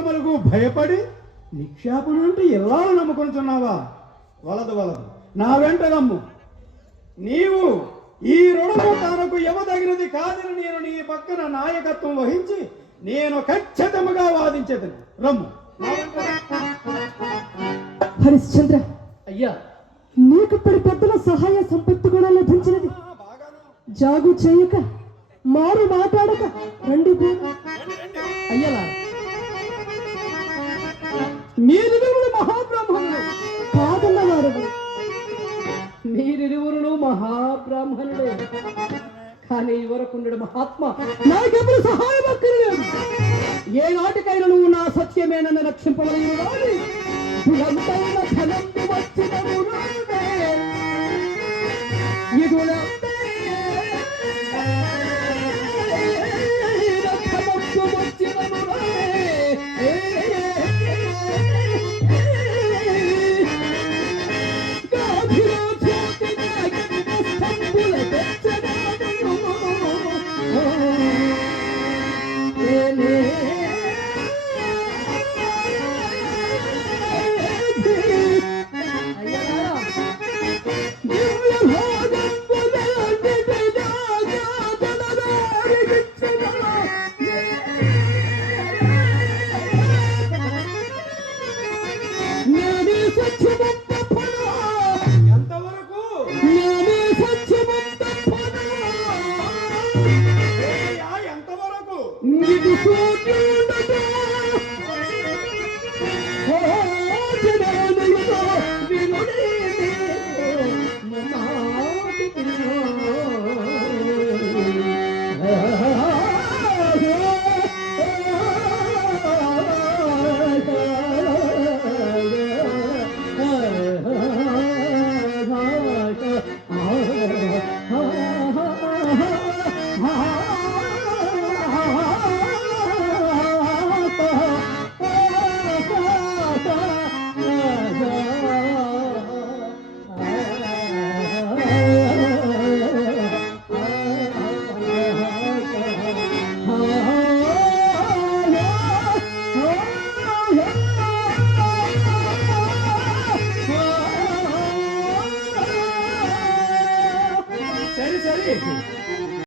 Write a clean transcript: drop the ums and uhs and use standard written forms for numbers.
దుర్మరణములకు భయపడి నిక్షేపం నుండి ఇల్లాలు నమ్ముకొనుచున్నావా? వలదు వలదు, నా వెంట రమ్ము. నీవు ఈ రుణము తనకు ఇవ్వదగినది కాదని నేను నీ పక్కన నాయకత్వం వహించి నేను ఖచ్చితంగా వాదించేది. రమ్ము. హరిశ్చంద్ర, అయ్యా, నీకిప్పటి పెద్దల సహాయ సంపత్తి కూడా లభించినది. జాగు చేయక మారు మాట్లాడక రండి. అయ్యలా, మీరిరువురు మహాబ్రాహ్మణులు కాదన్నవారు. మీరిరువురును మహాబ్రాహ్మణుడే, కానీ వరకుండు మహాత్మ నాకెప్పుడు సహాయం అక్కర్లేదు. ఏ నాటికైనా నువ్వు నా సత్యమేనన్న రక్షింపవలసిన వాడి ఎంతైనా ధనం వచ్చినను